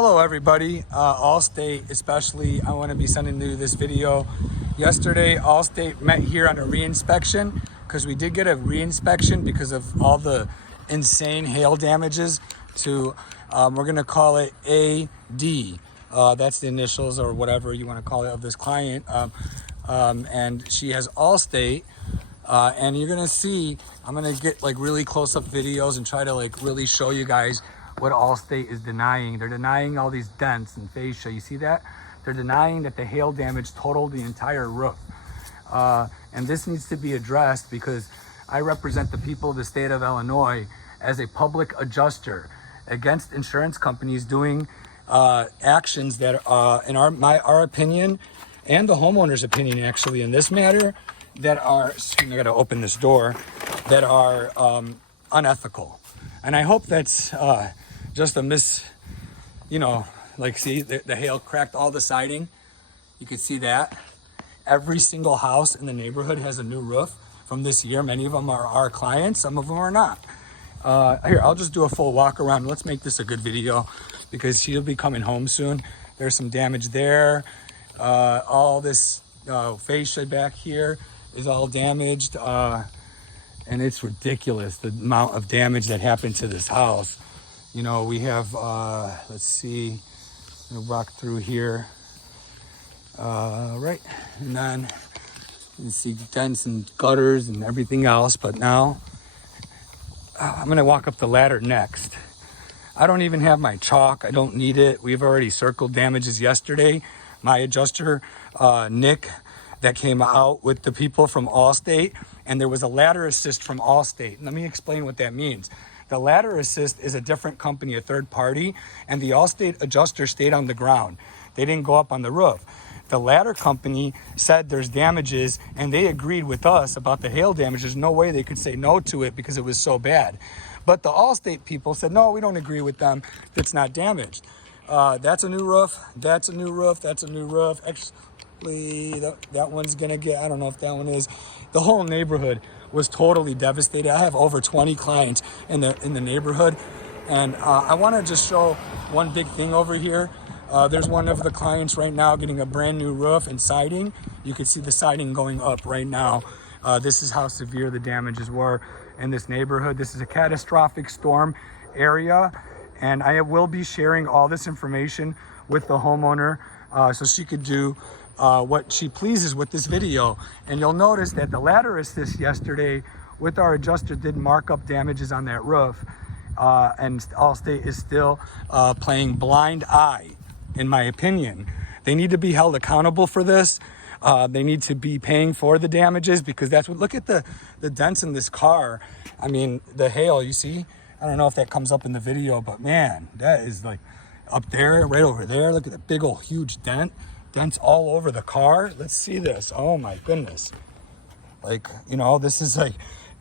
Hello everybody, Allstate especially, I want to be sending you this video. Yesterday Allstate met here on a reinspection because we did get a reinspection because of all the insane hail damages to, we're going to call it AD. That's the initials or whatever you want to call it of this client. And she has Allstate. And you're going to see, I'm going to get like really close up videos and try to like really show you guys what Allstate is denying. They're denying all these dents and fascia. You see that? They're denying that the hail damage totaled the entire roof. And this needs to be addressed because I represent the people of the state of Illinois as a public adjuster against insurance companies doing actions that in our opinion and the homeowner's opinion actually in this matter that are, I gotta open this door, that are unethical. And I hope that's just a like see the hail cracked all the siding. You can see that. Every single house in the neighborhood has a new roof from this year. Many of them are our clients, some of them are not. Here, I'll just do a full walk around. Let's make this a good video because she'll be coming home soon. There's some damage there. All this fascia back here is all damaged. And it's ridiculous, the amount of damage that happened to this house. You know, we have, let's see, I'm gonna walk through here. Right, and then you see dents and gutters and everything else, but now I'm gonna walk up the ladder next. I don't even have my chalk, I don't need it. We've already circled damages yesterday. My adjuster, Nick, that came out with the people from Allstate, and there was a ladder assist from Allstate. Let me explain what that means. The ladder assist is a different company, a third party, and the Allstate adjuster stayed on the ground. They didn't go up on the roof. The ladder company said there's damages, and they agreed with us about the hail damage. There's no way they could say no to it because it was so bad. But the Allstate people said, no, we don't agree with them. It's not damaged. That's a new roof. That's a new roof. That's a new roof. Actually, that one's gonna get, I don't know if that one is. The whole neighborhood was totally devastated. I have over 20 clients in the neighborhood, and I want to just show one big thing over here. There's one of the clients right now getting a brand new roof and siding. You can see the siding going up right now. This is how severe the damages were in this neighborhood. This is a catastrophic storm area, and I will be sharing all this information with the homeowner so she could do what she pleases with this video. And you'll notice that the ladder assist yesterday with our adjuster did mark up damages on that roof, and Allstate is still playing blind eye, in my opinion. They need to be held accountable for this. They need to be paying for the damages because that's what, look at the dents in this car. I mean, the hail, you see? I don't know if that comes up in the video, but man, that is like up there, right over there. Look at the big old huge dent. Dents all over the car. Let's see this. Oh my goodness. Like, you know, this is like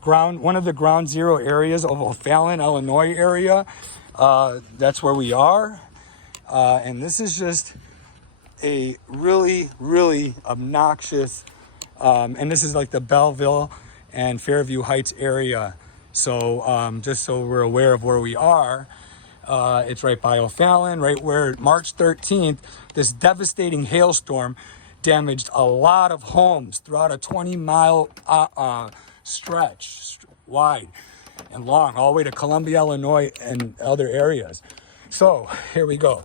one of the ground zero areas of O'Fallon, Illinois area. That's where we are. And this is just a really, really obnoxious, and this is like the Belleville and Fairview Heights area. So just so we're aware of where we are, it's right by O'Fallon, right where March 13th, this devastating hailstorm damaged a lot of homes throughout a 20-mile stretch, wide and long, all the way to Columbia, Illinois, and other areas. So here we go.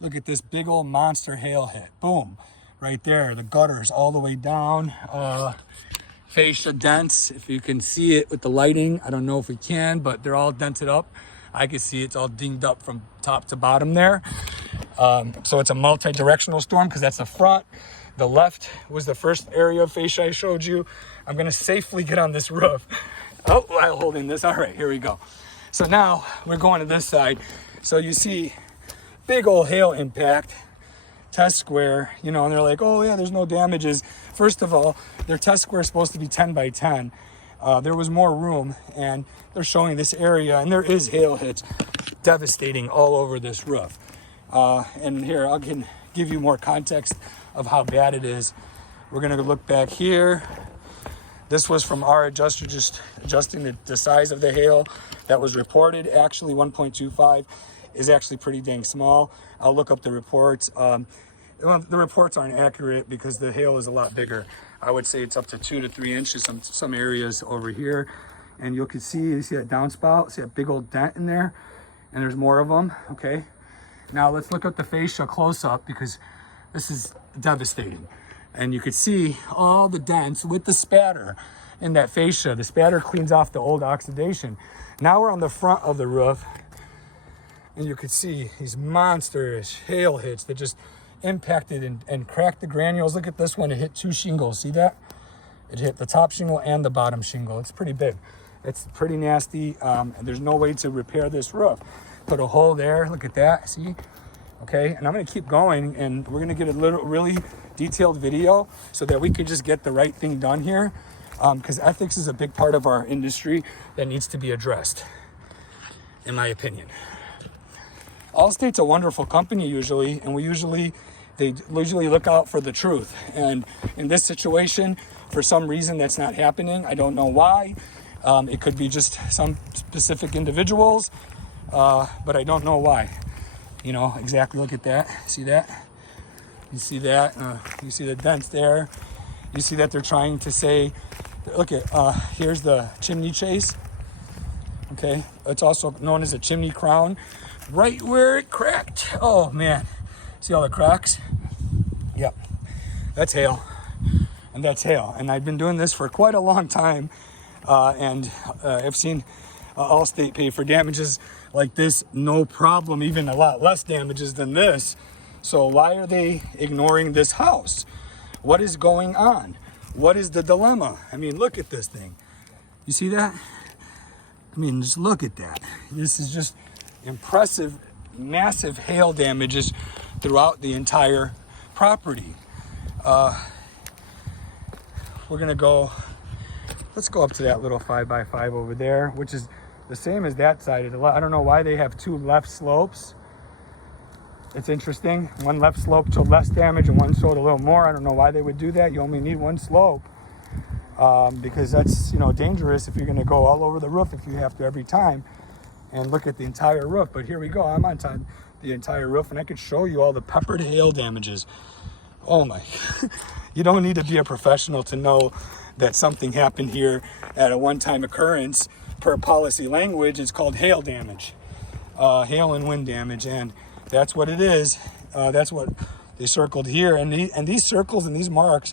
Look at this big old monster hail hit. Boom, right there. The gutters all the way down. Fascia dents, if you can see it with the lighting. I don't know if we can, but they're all dented up. I can see it's all dinged up from top to bottom there. So it's a multi-directional storm because that's the front. The left was the first area of fascia I showed you. I'm gonna safely get on this roof. Oh, while holding this. All right, here we go. So now we're going to this side. So you see big old hail impact, test square, you know, and they're like, oh yeah, there's no damages. First of all, their test square is supposed to be 10 by 10. There was more room, and they're showing this area, and there is hail hits devastating all over this roof. And here, I can give you more context of how bad it is. We're gonna look back here. This was from our adjuster just adjusting the size of the hail that was reported, actually 1.25. is actually pretty dang small. I'll look up the reports. Well, the reports aren't accurate because the hail is a lot bigger. I would say it's up to 2 to 3 inches, some areas over here. And you see that downspout, see that big old dent in there? And there's more of them, okay? Now let's look at the fascia close up because this is devastating. And you could see all the dents with the spatter in that fascia. The spatter cleans off the old oxidation. Now we're on the front of the roof, and you could see these monstrous hail hits that just impacted and cracked the granules. Look at this one, it hit 2 shingles, see that? It hit the top shingle and the bottom shingle. It's pretty big. It's pretty nasty. And there's no way to repair this roof. Put a hole there, look at that, see? Okay, and I'm gonna keep going, and we're gonna get a really detailed video so that we can just get the right thing done here, because ethics is a big part of our industry that needs to be addressed, in my opinion. Allstate's a wonderful company usually, and they usually look out for the truth. And in this situation, for some reason that's not happening. I don't know why. It could be just some specific individuals, but I don't know why. You know, exactly, look at that, see that? You see that, you see the dents there. You see that they're trying to say, look at, here's the chimney chase. Okay, it's also known as a chimney crown. Right where it cracked. Oh man, see all the cracks? Yep, that's hail, and that's hail. And I've been doing this for quite a long time, and I've seen Allstate pay for damages like this, no problem, even a lot less damages than this. So why are they ignoring this house? What is going on? What is the dilemma? I mean, look at this thing. You see that? I mean, just look at that. This is just impressive, massive hail damages throughout the entire property. We're gonna go, let's go up to that little 5x5 over there, which is the same as that side. I don't know why they have 2 left slopes. It's interesting. One left slope showed less damage and one showed a little more. I don't know why they would do that. You only need one slope, because that's, you know, dangerous if you're going to go all over the roof if you have to every time and look at the entire roof. But here we go. I'm on time the entire roof, and I could show you all the peppered hail damages. Oh my! You don't need to be a professional to know that something happened here at a one-time occurrence. Per policy language, it's called hail damage, hail and wind damage, and that's what it is. That's what they circled here, and these circles and these marks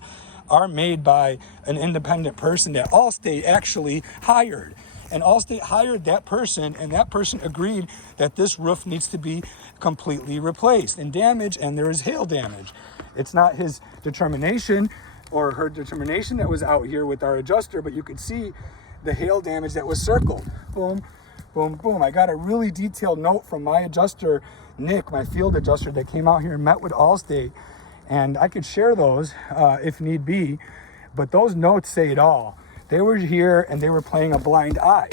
are made by an independent person that Allstate actually hired. And Allstate hired that person, and that person agreed that this roof needs to be completely replaced and damaged, and there is hail damage. It's not his determination or her determination that was out here with our adjuster, but you could see the hail damage that was circled. Boom, boom, boom. I got a really detailed note from my adjuster, Nick, my field adjuster, that came out here and met with Allstate. And I could share those if need be, but those notes say it all. They were here and they were playing a blind eye.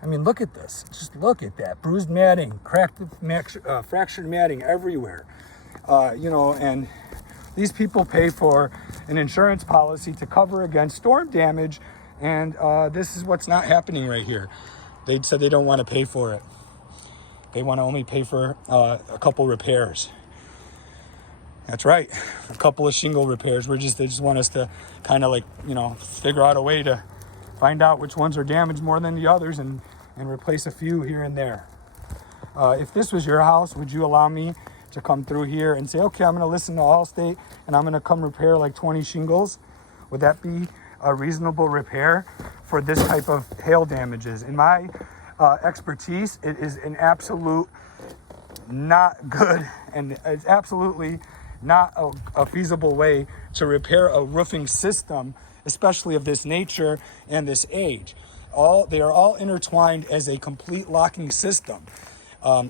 I mean, look at this. Just look at that. Bruised matting, cracked, fractured matting everywhere. You know, and these people pay for an insurance policy to cover against storm damage. And this is what's not happening right here. They said they don't want to pay for it. They want to only pay for a couple repairs. That's right, a couple of shingle repairs. They just want us to kind of like, you know, figure out a way to find out which ones are damaged more than the others and replace a few here and there. If this was your house, would you allow me to come through here and say, okay, I'm going to listen to Allstate and I'm going to come repair like 20 shingles? Would that be a reasonable repair for this type of hail damages? In my expertise, it is an absolute not good, and it's absolutely not a feasible way to repair a roofing system, especially of this nature and this age. They are all intertwined as a complete locking system.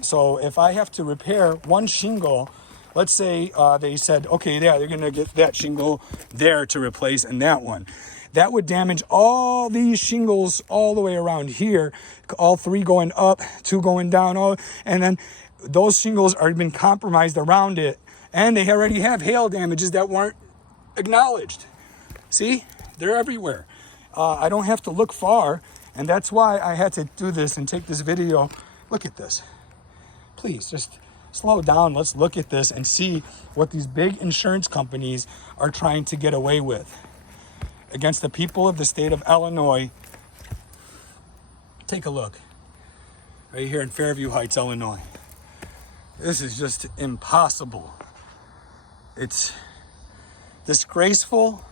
So if I have to repair one shingle, let's say they said, okay, yeah, they're going to get that shingle there to replace and that one. That would damage all these shingles all the way around here, all 3 going up, 2 going down, and then those shingles are been compromised around it, and they already have hail damages that weren't acknowledged. See, they're everywhere. I don't have to look far, and that's why I had to do this and take this video. Look at this. please just slow down. Let's look at this and see what these big insurance companies are trying to get away with against the people of the state of Illinois. Take a look right here in Fairview Heights, Illinois. This is just impossible. It's disgraceful,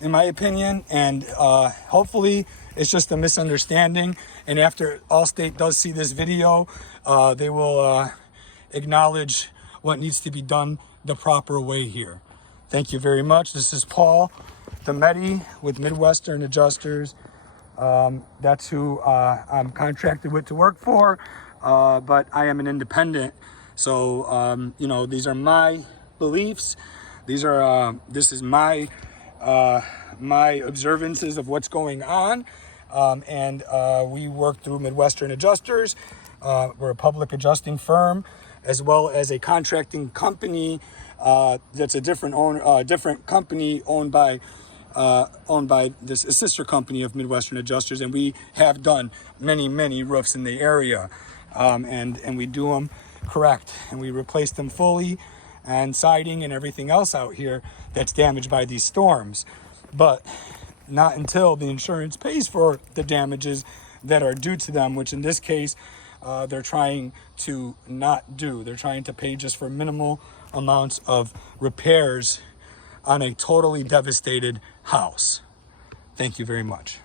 in my opinion, and hopefully it's just a misunderstanding. And after Allstate does see this video, they will acknowledge what needs to be done the proper way here. Thank you very much. This is Paul Demetti with Midwestern Adjusters. That's who I'm contracted with to work for, but I am an independent. So, you know, these are my beliefs. These are, this is my observances of what's going on. And we work through Midwestern Adjusters. We're a public adjusting firm, as well as a contracting company that's a different company owned by this sister company of Midwestern Adjusters, and we have done many roofs in the area, and we do them correct, and we replace them fully, and siding and everything else out here that's damaged by these storms. But not until the insurance pays for the damages that are due to them, which in this case they're trying to not do. They're trying to pay just for minimal amounts of repairs on a totally devastated house. Thank you very much.